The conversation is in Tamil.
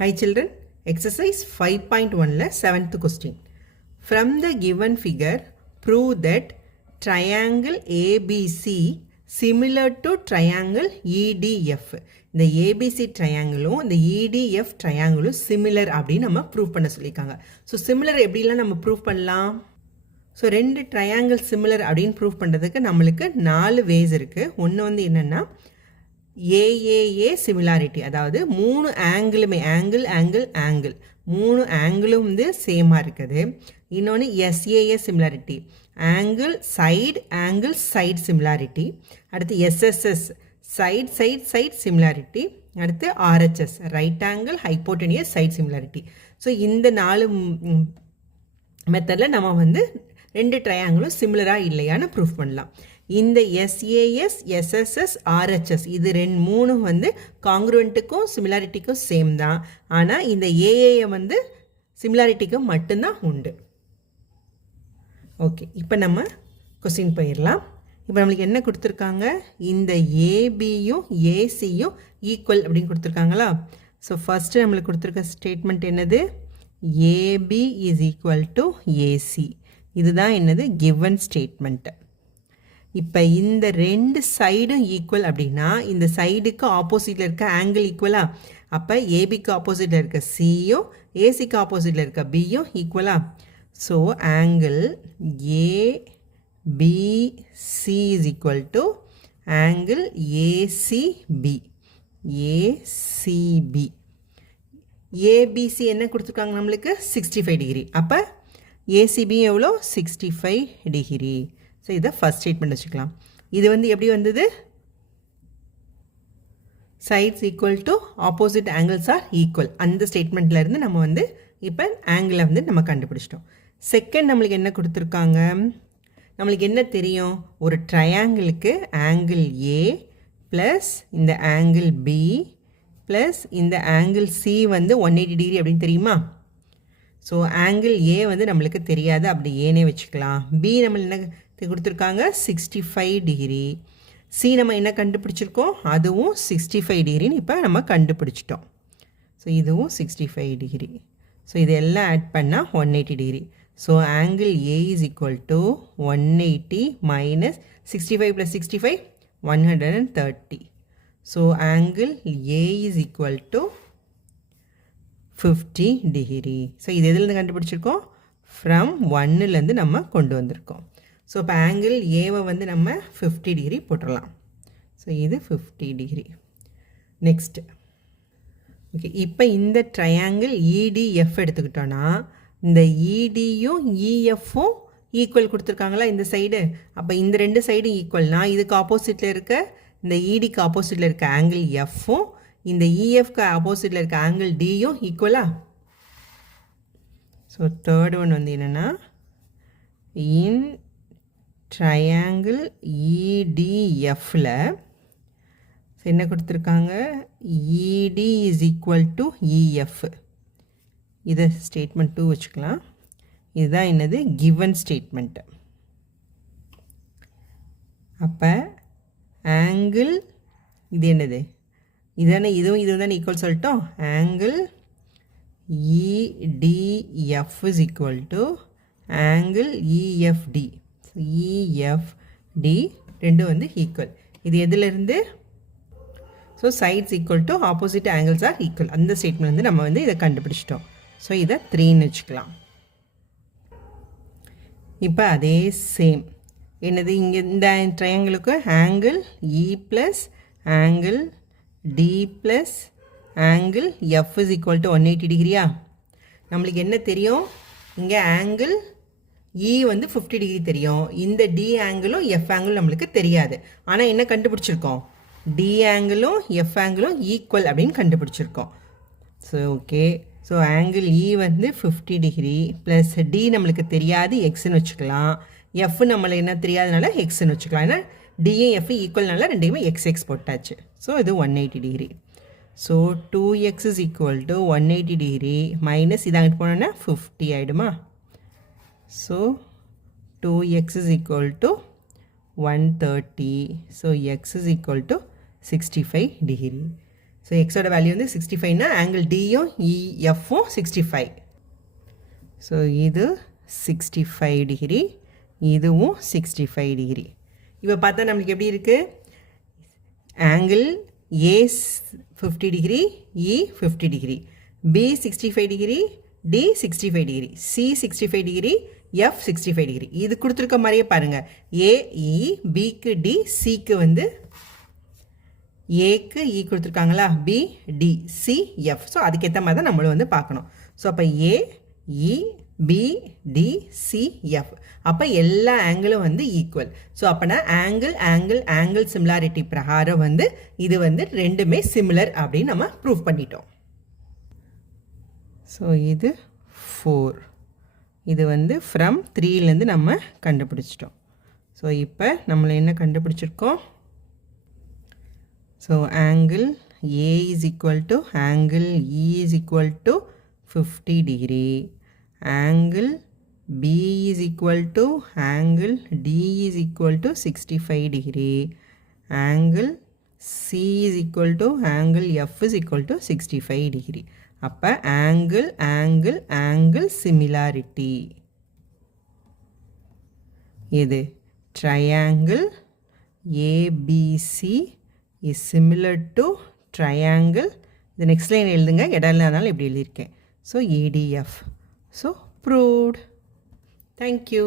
Hi children, exercise 5.1 7th question. From the given figure, prove that triangle ABC similar to triangle EDF. இந்த ABC triangleம் இந்த EDF triangleம் similar அப்படின்னு நம்ம ப்ரூவ் பண்ண சொல்லியிருக்காங்க. ஸோ சிமிலர் எப்படிலாம் நம்ம ப்ரூவ் பண்ணலாம்? ஸோ ரெண்டு ட்ரையாங்கிள் சிமிலர் அப்படின்னு ப்ரூவ் பண்ணுறதுக்கு நம்மளுக்கு 4 வேஸ் இருக்குது. ஒன்று வந்து என்னென்னா ஏஏஏ சிமிலாரிட்டி, அதாவது 3 ஆங்கிளுமே ஆங்கிள் 3 ஆங்கிளும் வந்து சேமாக இருக்குது. இன்னொன்று SAA similarity, angle side similarity. அடுத்து எஸ்எஸ்எஸ் சைட் சிமிலாரிட்டி. அடுத்து RHS right angle hypotenuse side similarity. So இந்த 4 மெத்தடில் நம்ம வந்து ரெண்டு ட்ரையாங்கிளும் சிமிலராக இல்லையான்னு ப்ரூஃப் பண்ணலாம். இந்த எஸ்ஏஎஸ் எஸ்எஸ்எஸ் ஆர்ஹெச்எஸ் இது 3 வந்து காங்க்ருவெண்ட்டுக்கும் சிமிலாரிட்டிக்கும் சேம் தான். ஆனால் இந்த ஏஏஏ வந்து சிமிலாரிட்டிக்கும் மட்டும்தான் உண்டு. ஓகே, இப்போ நம்ம கொஸ்டின் போயிடலாம். இப்போ நம்மளுக்கு என்ன கொடுத்துருக்காங்க? இந்த ஏபியும் ஏசியும் ஈக்குவல் அப்படின்னு கொடுத்துருக்காங்களா? ஸோ ஃபஸ்ட்டு நம்மளுக்கு கொடுத்துருக்க ஸ்டேட்மெண்ட் என்னது? AB is equal to AC. இதுதான் என்னது? Given statement. இப்போ இந்த 2 சைடும் ஈக்குவல் அப்படின்னா இந்த சைடுக்கு ஆப்போசிட்டில் இருக்க ஆங்கிள் ஈக்குவலா? அப்போ ஏபிக்கு ஆப்போசிட்டில் இருக்க சியும் ஏசிக்கு ஆப்போசிட்டில் இருக்க பியும் ஈக்குவலா? So angle ABC is equal to angle ACB. ABC என்ன கொடுத்துருக்காங்க நம்மளுக்கு? 65 டிகிரி. அப்போ ஏசிபி எவ்வளோ? 65 டிகிரி. ஸோ இதை ஃபஸ்ட் ஸ்டேட்மெண்ட் வச்சுக்கலாம். இது வந்து எப்படி வந்தது? Sides equal to opposite angles are equal. அந்த ஸ்டேட்மெண்ட்லேருந்து நம்ம வந்து இப்போ ஆங்கிளை வந்து நம்ம கண்டுபிடிச்சிட்டோம். செகண்ட் நம்மளுக்கு என்ன கொடுத்துருக்காங்க? நம்மளுக்கு என்ன தெரியும்? ஒரு ட்ரையாங்கிளுக்கு ஆங்கிள் ஏ ப்ளஸ் இந்த ஆங்கிள் பி ப்ளஸ் இந்த ஆங்கிள் சி வந்து 180 டிகிரி அப்படின்னு தெரியுமா? ஸோ ஆங்கிள் ஏ வந்து நம்மளுக்கு தெரியாது, அப்படி ஏனே வச்சுக்கலாம். பி நம்ம என்ன கொடுத்துருக்காங்க? 65 டிகிரி. சி நம்ம என்ன கண்டுபிடிச்சிருக்கோம்? அதுவும் 65 டிகிரின்னு இப்போ நம்ம கண்டுபிடிச்சிட்டோம். ஸோ இதுவும் 65 டிகிரி. ஸோ இதெல்லாம் ஆட் பண்ணால் 180 degree. So angle A is equal to 180 minus 65 plus 65 130. So angle A is equal to 50 degree. So இது எதுலேருந்து கண்டுபிடிச்சிருக்கோம்? ஃப்ரம் 1லேருந்து நம்ம கொண்டு வந்திருக்கோம். ஸோ இப்போ ஆங்கிள் ஏவை வந்து நம்ம 50 டிகிரி போட்டுடலாம். ஸோ இது 50 டிகிரி. நெக்ஸ்ட்டு ஓகே, இப்போ இந்த ட்ரையாங்கிள் இடிஎஃப் எடுத்துக்கிட்டோன்னா இந்த இடியும் இஎஃப்பும் ஈக்குவல் கொடுத்துருக்காங்களா இந்த சைடு? அப்போ இந்த 2 சைடும் ஈக்குவல்னா இதுக்கு ஆப்போசிட்டில் இருக்க இந்த இடிக்கு ஆப்போசிட்டில் இருக்க ஆங்கிள் எஃப்பும் இந்த இஎஃப்க்கு ஆப்போசிட்டில் இருக்க ஆங்கிள் டியும் ஈக்குவலா? ஸோ தேர்ட் ஒன் வந்து என்னென்னா இன் ட்ரையாங்கிள் இடிஎஃப்பில் என்ன கொடுத்துருக்காங்க? இடி இஸ் ஈக்குவல் டு இஎஃப். இதை ஸ்டேட்மெண்ட் 2 வச்சுக்கலாம். இதுதான் என்னது? Given statement. அப்போ ஆங்கிள் இது என்னது? இதுவும் தானே ஈக்குவல் சொல்லிட்டோம். Angle EDF is equal to angle EFD. EFD ரெண்டும் வந்து ஈக்குவல். இது எதுலேருந்து? So sides equal to opposite angles are equal. அந்த ஸ்டேட்மெண்ட் வந்து நம்ம வந்து இதை கண்டுபிடிச்சிட்டோம். ஸோ இதை 3ன்னு வச்சுக்கலாம். இப்போ அதே சேம் என்னது? இங்கே இந்த ட்ரையாங்கிளுக்கு angle E plus angle D plus angle F is equal to 180 டிகிரியா? நம்மளுக்கு என்ன தெரியும்? இங்கே ஆங்கிள் இ வந்து 50 டிகிரி தெரியும். இந்த டி ஆங்கிளும் எஃப் ஆங்கிளும் நம்மளுக்கு தெரியாது. ஆனால் என்ன கண்டுபிடிச்சிருக்கோம்? டி ஆங்கிளும் எஃப் ஆங்கிளும் ஈக்குவல் அப்படின்னு கண்டுபிடிச்சிருக்கோம். ஸோ ஓகே, ஸோ ஆங்கிள் இ வந்து 50 டிகிரி ப்ளஸ் டி நம்மளுக்கு தெரியாது, எக்ஸ்ன்னு வச்சுக்கலாம். எஃப் நம்மளுக்கு என்ன தெரியாதனால எக்ஸ்ன்னு வச்சுக்கலாம். ஏன்னா டியும் எஃப் ஈக்குவல்னால ரெண்டையுமே எக்ஸ் போட்டாச்சு. ஸோ இது 180 degree. So 2x is equal to 180 degree minus இது அங்கிட்டு போனோன்னா 50 ஆகிடுமா? So 2x is equal to 130. So x is equal to 65 degree. So எக்ஸோட வேல்யூ வந்து 65னா ஆங்கிள் டியும் இஎஃப்பும் 65. ஸோ இது 65 டிகிரி, இதுவும் 65 டிகிரி. இப்போ பார்த்தா நம்மளுக்கு எப்படி இருக்குது? Angle A 50 degree, E 50 degree, B 65 degree, D 65 degree, C 65 degree, F 65 degree. இது கொடுத்துருக்க மாதிரியே பாருங்கள். ஏஇ, பிக்கு டி, சிக்கு வந்து ஏக்கு இ கொடுத்துருக்காங்களா, B D, C F. So அதுக்கேற்ற மாதிரி தான் நம்மளும் வந்து பார்க்கணும். ஸோ அப்போ A E B D C F, அப்போ எல்லா ஆங்கிளும் வந்து ஈக்குவல். ஸோ அப்போனா ஆங்கிள் சிமிலாரிட்டி பிரகாரம் வந்து இது வந்து ரெண்டுமே சிமிலர் அப்படின்னு நம்ம ப்ரூவ் பண்ணிட்டோம். ஸோ இது 4, இது வந்து ஃப்ரம் 3லேருந்து நம்ம கண்டுபிடிச்சிட்டோம். ஸோ இப்போ நம்மளை என்ன கண்டுபிடிச்சிருக்கோம்? So angle A is equal to angle E is equal to 50 degree, angle B is equal to angle D is equal to 65 degree, angle C is equal to angle F is equal to 65 degree. அப்போ ஆங்கிள் சிமிலாரிட்டி இது triangle ABC is similar to triangle. The next line எழுதுங்க, இடம்னாலும் இப்படி எழுதியிருக்கேன். So ADF. So proved. Thank you.